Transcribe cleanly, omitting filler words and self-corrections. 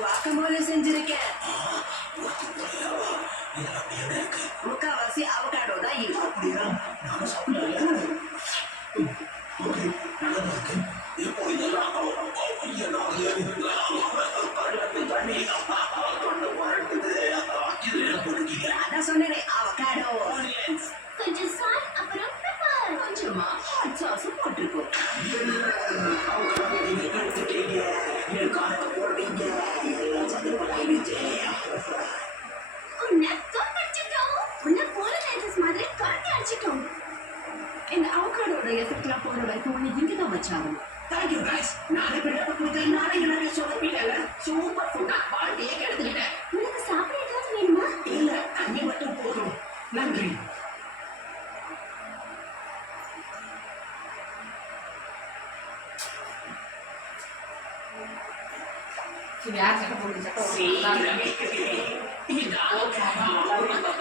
guacamole செஞ்சிருக்கேன். முக்காவாசி avocado தான் இருக்கும். அப்படியா? நானும் சாப்பிடலையா? ஓகே, நல்லதா இருக்கு. இப்போ இதெல்லாம் அதான் சொன்னேனே அவகாடோ. கொஞ்சம் சால் அப்புறம் பெப்பர். கொஞ்சமா ஹாட் சாஸ் போட்டுருக்கோம். உன்னை தோற்கடிச்சிட்டோம். உன்னை போல லேசஸ் மாதிரி துரத்தி அடிச்சிட்டோம். இந்த அவகாடோட எஃபெக்ட்லாம் போற வரைக்கும் உன்னை இங்க தான் வச்சாகணும். Thank you guys. நாளை பிள்ளை கொடுத்து நாளை எனக்கு சொதப்பிட்டேங்க. சூப்பர் ஃபுட்டா வாழ்க்கையே கெடுத்துக்கிட்டேன். உனக்கு சாப்பிட ஏதாவது வேணுமா? இல்ல, தண்ணி மட்டும் போதும். நன்றி. Sudah, cakap boleh cakap. இந்த அவகாடோ